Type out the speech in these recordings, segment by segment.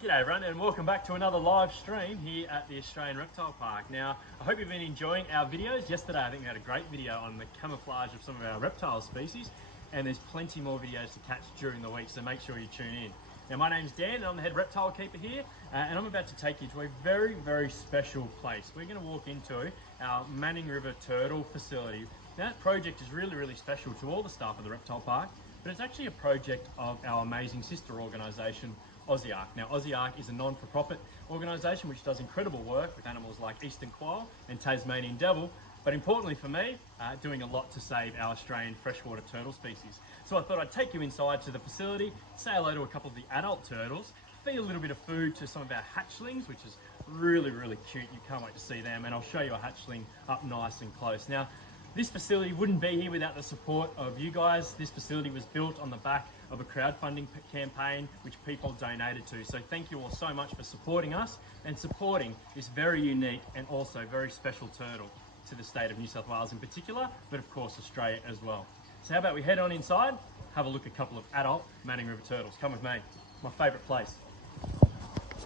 G'day everyone and welcome back to another live stream here at the Australian Reptile Park. Now, I hope you've been enjoying our videos. Yesterday I think we had a great video on the camouflage of some of our reptile species, and there's plenty more videos to catch during the week, so make sure you tune in. Now, my name's Dan and I'm the head reptile keeper here, and I'm about to take you to a very, very special place. We're going to walk into our Manning River Turtle facility. Now, that project is really, really special to all the staff of the Reptile Park, but it's actually a project of our amazing sister organisation, Aussie Ark. Now, Aussie Ark is a non-for-profit organisation which does incredible work with animals like eastern quoll and Tasmanian devil, but importantly for me, doing a lot to save our Australian freshwater turtle species. So I thought I'd take you inside to the facility, say hello to a couple of the adult turtles, feed a little bit of food to some of our hatchlings, which is really, really cute. You can't wait to see them, and I'll show you a hatchling up nice and close. Now, this facility wouldn't be here without the support of you guys. This facility was built on the back of a crowdfunding campaign which people donated to. So thank you all so much for supporting us and supporting this very unique and also very special turtle to the state of New South Wales in particular, but of course Australia as well. So how about we head on inside, have a look at a couple of adult Manning River turtles. Come with me. My favourite place,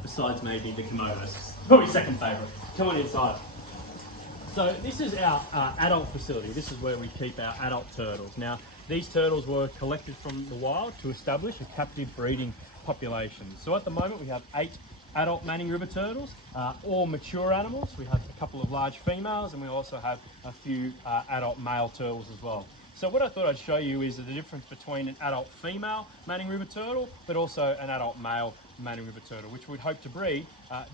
besides maybe the Komodos. Probably second favourite. Come on inside. So this is our adult facility. This is where we keep our adult turtles. Now, these turtles were collected from the wild to establish a captive breeding population. So at the moment we have 8 adult Manning River turtles, all mature animals. We have a couple of large females and we also have a few adult male turtles as well. So what I thought I'd show you is the difference between an adult female Manning River turtle, but also an adult male Manning River turtle, which we'd hope to breed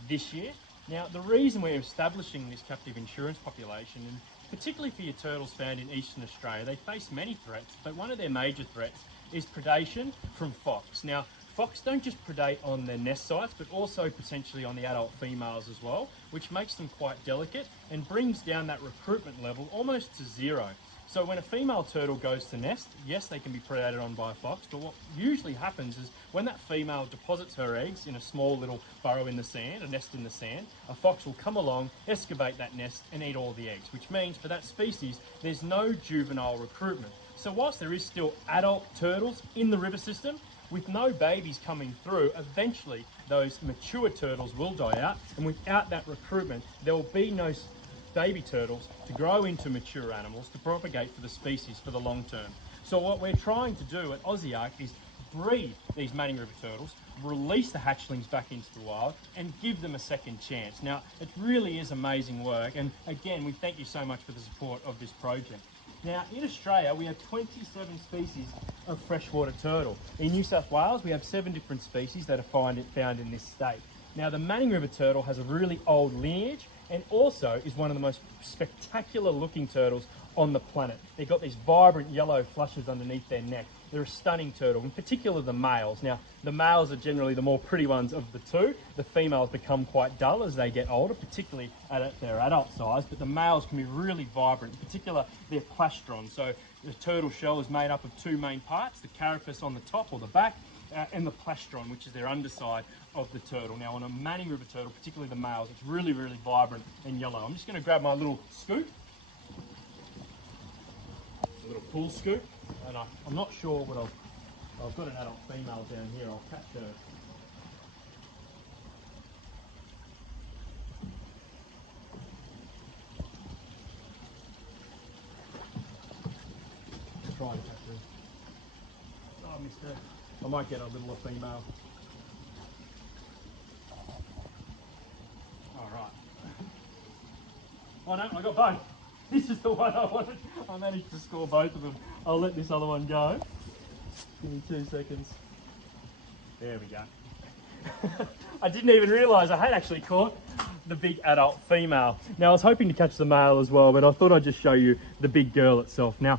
this year. Now, the reason we're establishing this captive insurance population, and particularly for your turtles found in Eastern Australia, they face many threats, but one of their major threats is predation from fox. Now, fox don't just predate on their nest sites, but also potentially on the adult females as well, which makes them quite delicate and brings down that recruitment level almost to zero. So when a female turtle goes to nest, yes, they can be predated on by a fox, but what usually happens is when that female deposits her eggs in a small little burrow in the sand, a nest in the sand, a fox will come along, excavate that nest and eat all the eggs, which means for that species, there's no juvenile recruitment. So whilst there is still adult turtles in the river system, with no babies coming through, eventually those mature turtles will die out, and without that recruitment, there will be no baby turtles to grow into mature animals to propagate for the species for the long term. So what we're trying to do at Aussie Ark is breed these Manning River turtles, release the hatchlings back into the wild and give them a second chance. Now, it really is amazing work, and again, we thank you so much for the support of this project. Now, in Australia, we have 27 species of freshwater turtle. In New South Wales, we have 7 different species that are found in this state. Now, the Manning River turtle has a really old lineage and also is one of the most spectacular looking turtles on the planet. They've got these vibrant yellow flushes underneath their neck. They're a stunning turtle, in particular the males. Now, the males are generally the more pretty ones of the two. The females become quite dull as they get older, particularly at their adult size, but the males can be really vibrant, in particular their plastron. So the turtle shell is made up of 2 main parts, the carapace on the top or the back, and the plastron, which is their underside of the turtle. Now, on a Manning River turtle, particularly the males, it's really, really vibrant and yellow. I'm just going to grab my little scoop, a little pool scoop, and I'm not sure what I've got an adult female down here. I'll catch her. Try and catch her. Oh, I missed her. I might get a little female. All right. Oh no, I got both. This is the one I wanted. I managed to score both of them. I'll let this other one go. Give me 2 seconds. There we go. I didn't even realise I had actually caught the big adult female. Now, I was hoping to catch the male as well, but I thought I'd just show you the big girl itself. Now,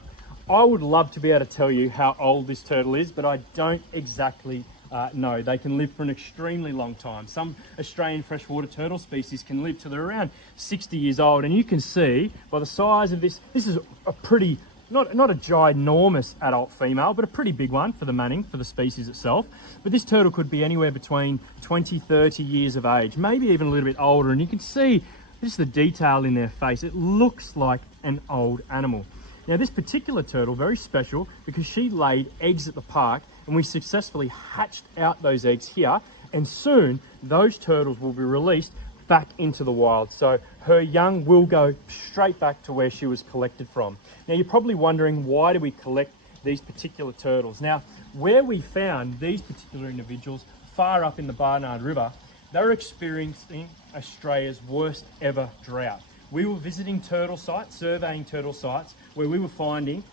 I would love to be able to tell you how old this turtle is, but I don't exactly know. They can live for an extremely long time. Some Australian freshwater turtle species can live till they're around 60 years old, and you can see by the size of this, this is a pretty, not a ginormous adult female, but a pretty big one for the Manning, for the species itself. But this turtle could be anywhere between 20, 30 years of age, maybe even a little bit older, and you can see just the detail in their face. It looks like an old animal. Now, this particular turtle, very special because she laid eggs at the park and we successfully hatched out those eggs here, and soon those turtles will be released back into the wild. So her young will go straight back to where she was collected from. Now you're probably wondering, why do we collect these particular turtles? Now, where we found these particular individuals far up in the Barnard River, they're experiencing Australia's worst ever drought. We were visiting turtle sites, surveying turtle sites, where we were finding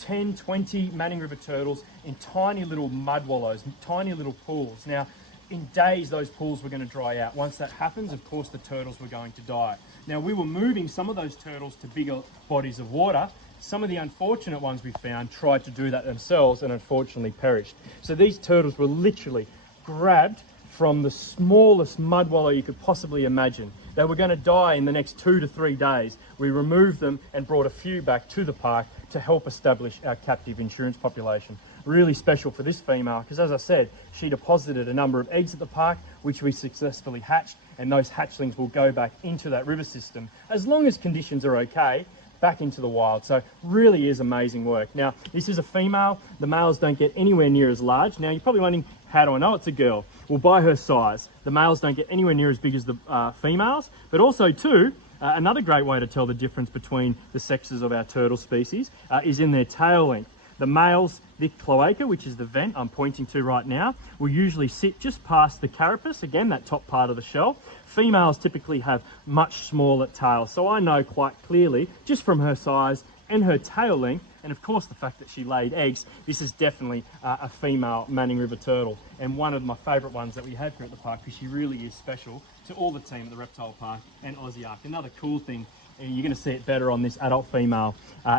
10, 20 Manning River turtles in tiny little mud wallows, tiny little pools. Now, in days, those pools were going to dry out. Once that happens, of course, the turtles were going to die. Now, we were moving some of those turtles to bigger bodies of water. Some of the unfortunate ones we found tried to do that themselves and unfortunately perished. So these turtles were literally grabbed from the smallest mud wallow you could possibly imagine. They were going to die in the next 2 to 3 days. We removed them and brought a few back to the park to help establish our captive insurance population. Really special for this female, because as I said, she deposited a number of eggs at the park, which we successfully hatched, and those hatchlings will go back into that river system, as long as conditions are okay, back into the wild. So really is amazing work. Now, this is a female. The males don't get anywhere near as large. Now, you're probably wondering, how do I know it's a girl? Well, by her size. The males don't get anywhere near as big as the females, but also too, another great way to tell the difference between the sexes of our turtle species is in their tail length. The males, the cloaca, which is the vent I'm pointing to right now, will usually sit just past the carapace, again, that top part of the shell. Females typically have much smaller tails, so I know quite clearly, just from her size and her tail length, and of course the fact that she laid eggs, this is definitely a female Manning River turtle, and one of my favourite ones that we have here at the park, because she really is special to all the team at the Reptile Park and Aussie Ark. Another cool thing, and you're going to see it better on this adult female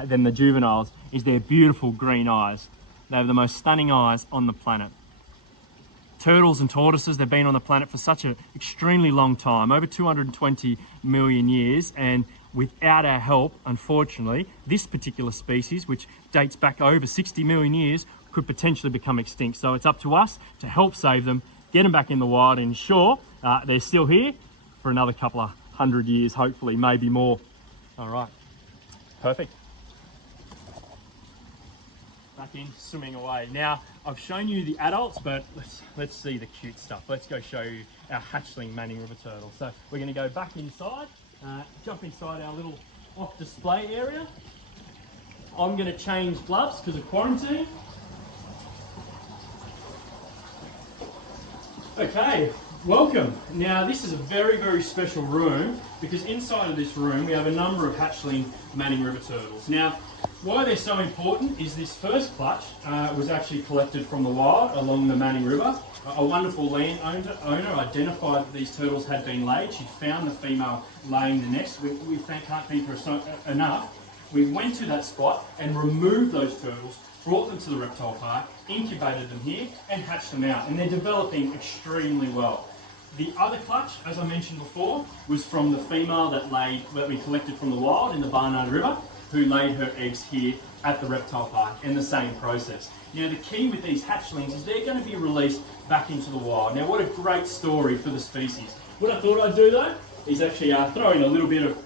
than the juveniles, is their beautiful green eyes. They have the most stunning eyes on the planet. Turtles and tortoises, they've been on the planet for such an extremely long time, over 220 million years, and without our help, unfortunately, this particular species, which dates back over 60 million years, could potentially become extinct. So it's up to us to help save them, get them back in the wild, and ensure they're still here for another couple of 100 years, hopefully, maybe more. All right, perfect. Back in, swimming away. Now, I've shown you the adults, but let's see the cute stuff. Let's go show you our hatchling Manning River turtle. So we're going to go back inside, jump inside our little off display area. I'm going to change gloves because of quarantine. Okay, welcome. Now this is a very, very special room, because inside of this room we have a number of hatchling Manning River turtles. Now, why they're so important is this first clutch was actually collected from the wild along the Manning River. A wonderful landowner identified that these turtles had been laid. She found the female laying the nest. We can't thank her enough. We went to that spot and removed those turtles, brought them to the reptile park, incubated them here and hatched them out, and they're developing extremely well. The other clutch, as I mentioned before, was from the female that we collected from the wild in the Barnard River, who laid her eggs here at the reptile park, and the same process. Now, the key with these hatchlings is they're going to be released back into the wild. Now, what a great story for the species. What I thought I'd do though is actually throw in a little bit of,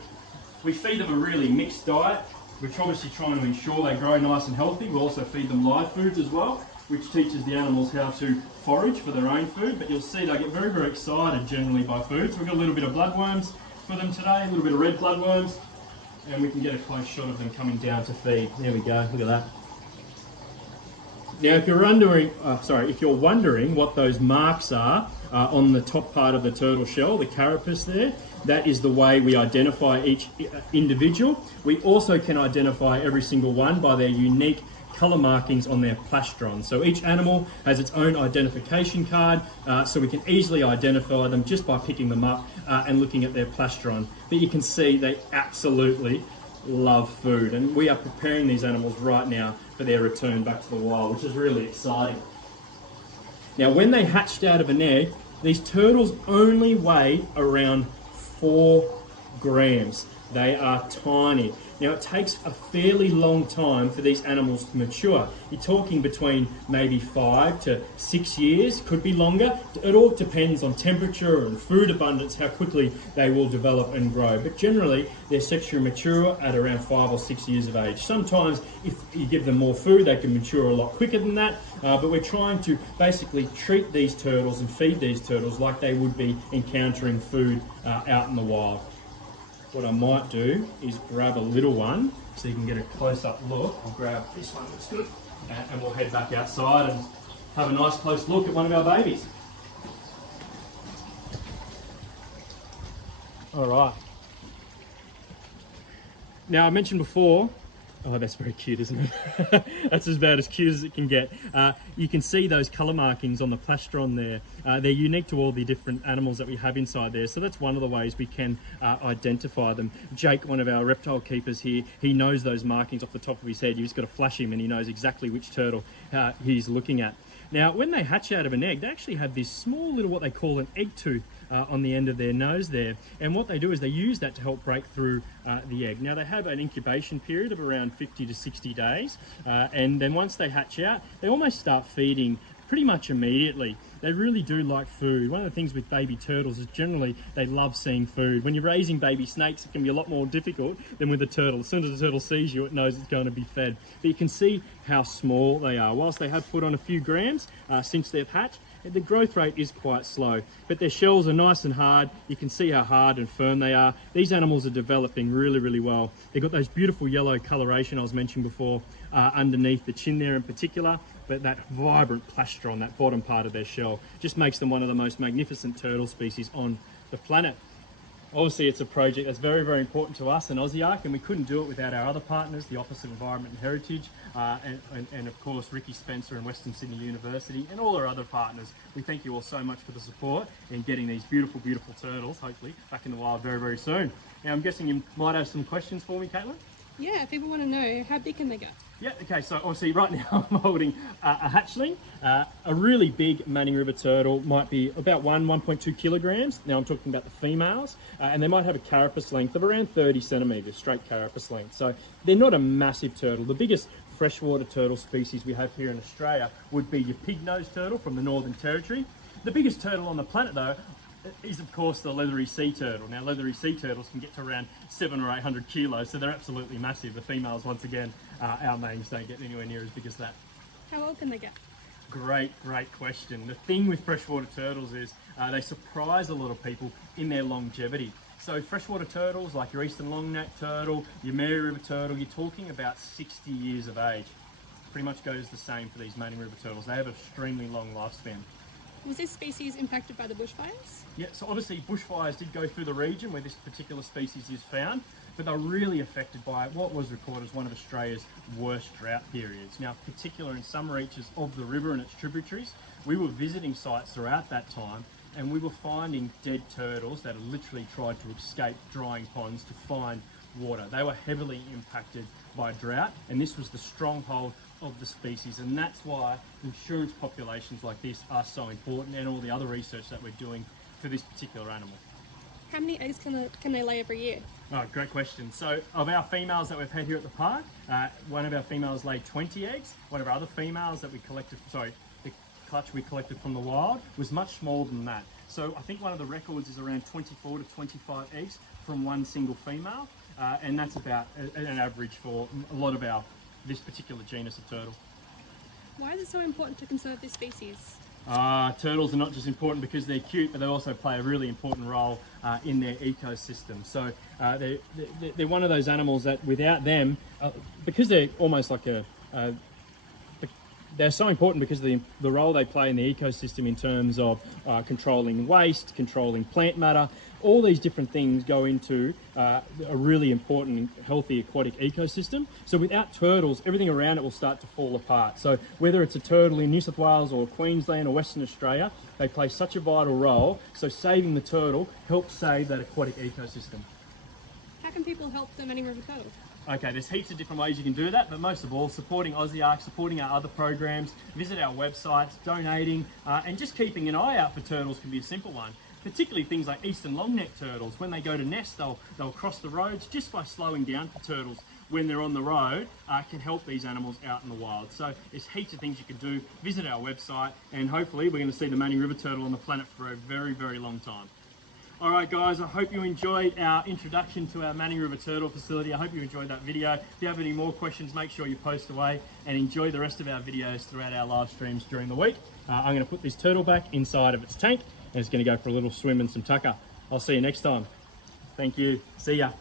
we feed them a really mixed diet. We're obviously trying to ensure they grow nice and healthy. We also feed them live foods as well, which teaches the animals how to forage for their own food. But you'll see they get very, very excited generally by food. So we've got a little bit of bloodworms for them today, a little bit of red bloodworms, and we can get a close shot of them coming down to feed. There we go, look at that. Now, if you're wondering what those marks are on the top part of the turtle shell, the carapace there, that is the way we identify each individual. We also can identify every single one by their unique colour markings on their plastron. So each animal has its own identification card, so we can easily identify them just by picking them up and looking at their plastron. But you can see they absolutely love food, and we are preparing these animals right now for their return back to the wild, which is really exciting. Now, when they hatched out of an egg, these turtles only weigh around 4 grams. They are tiny. Now, it takes a fairly long time for these animals to mature. You're talking between maybe 5 to 6 years, could be longer. It all depends on temperature and food abundance, how quickly they will develop and grow. But generally, they're sexually mature at around 5 or 6 years of age. Sometimes, if you give them more food, they can mature a lot quicker than that. But we're trying to basically treat these turtles and feed these turtles like they would be encountering food out in the wild. What I might do is grab a little one so you can get a close-up look. I'll grab this one, that's good, and we'll head back outside and have a nice close look at one of our babies. All right. Now, I mentioned before, oh, that's very cute, isn't it? That's about as cute as it can get. You can see those colour markings on the plastron there. They're unique to all the different animals that we have inside there, so that's one of the ways we can identify them. Jake, one of our reptile keepers here, he knows those markings off the top of his head. You've just got to flash him and he knows exactly which turtle he's looking at. Now, when they hatch out of an egg, they actually have this small little, what they call an egg tooth on the end of their nose there. And what they do is they use that to help break through the egg. Now, they have an incubation period of around 50 to 60 days. And then once they hatch out, they almost start feeding pretty much immediately. They really do like food. One of the things with baby turtles is generally they love seeing food. When you're raising baby snakes, it can be a lot more difficult than with a turtle. As soon as the turtle sees you, it knows it's going to be fed. But you can see how small they are. Whilst they have put on a few grams since they've hatched, the growth rate is quite slow, but their shells are nice and hard. You can see how hard and firm they are. These animals are developing really, really well. They've got those beautiful yellow coloration I was mentioning before underneath the chin there in particular, but that vibrant plastron, that bottom part of their shell, just makes them one of the most magnificent turtle species on the planet. Obviously, it's a project that's very, very important to us in AUSIARK, and we couldn't do it without our other partners, the Office of Environment and Heritage, and of course, Ricky Spencer and Western Sydney University, and all our other partners. We thank you all so much for the support in getting these beautiful, beautiful turtles, hopefully, back in the wild very, very soon. Now, I'm guessing you might have some questions for me, Caitlin? Yeah, people want to know, how big can they get? Yeah, okay, so obviously right now I'm holding a hatchling. A really big Manning River turtle might be about 1.2 kilograms. Now I'm talking about the females, and they might have a carapace length of around 30 centimetres, straight carapace length. So they're not a massive turtle. The biggest freshwater turtle species we have here in Australia would be your pig-nosed turtle from the Northern Territory. The biggest turtle on the planet though is of course the leathery sea turtle. Now leathery sea turtles can get to around 700 or 800 kilos, so they're absolutely massive. The females, once again, our mains don't get anywhere near as big as that. How old can they get? Great question. The thing with freshwater turtles is they surprise a lot of people in their longevity. So freshwater turtles like your eastern long-neck turtle, your Mary River turtle, you're talking about 60 years of age. Pretty much goes the same for these Manning River turtles. They have an extremely long lifespan. Was this species impacted by the bushfires? Yeah, so obviously bushfires did go through the region where this particular species is found, but they're really affected by what was recorded as one of Australia's worst drought periods. Now, particularly in some reaches of the river and its tributaries, we were visiting sites throughout that time, and we were finding dead turtles that had literally tried to escape drying ponds to find water. They were heavily impacted by drought, and this was the stronghold of the species, and that's why insurance populations like this are so important, and all the other research that we're doing for this particular animal. How many eggs can they lay every year? Oh, great question. So of our females that we've had here at the park, one of our females laid 20 eggs. One of our other females that we collected, the clutch we collected from the wild was much smaller than that. So I think one of the records is around 24 to 25 eggs from one single female, and that's about an average for a lot of this particular genus of turtle. Why is it so important to conserve this species? Turtles are not just important because they're cute, but they also play a really important role in their ecosystem. So they're one of those animals that without them, because they're almost like they're so important because of the role they play in the ecosystem in terms of controlling waste, controlling plant matter. All these different things go into a really important and healthy aquatic ecosystem. So without turtles, everything around it will start to fall apart. So whether it's a turtle in New South Wales or Queensland or Western Australia, they play such a vital role. So saving the turtle helps save that aquatic ecosystem. How can people help the Manning River turtle? Okay, there's heaps of different ways you can do that, but most of all, supporting AUSIARK, supporting our other programs, visit our websites, donating, and just keeping an eye out for turtles can be a simple one. particularly things like eastern long-necked turtles. When they go to nest, they'll cross the roads. Just by slowing down for turtles when they're on the road can help these animals out in the wild. So there's heaps of things you can do. Visit our website, and hopefully we're going to see the Manning River turtle on the planet for a very, very long time. All right, guys, I hope you enjoyed our introduction to our Manning River Turtle facility. I hope you enjoyed that video. If you have any more questions, make sure you post away, and enjoy the rest of our videos throughout our live streams during the week. I'm going to put this turtle back inside of its tank, and it's going to go for a little swim and some tucker. I'll see you next time. Thank you. See ya.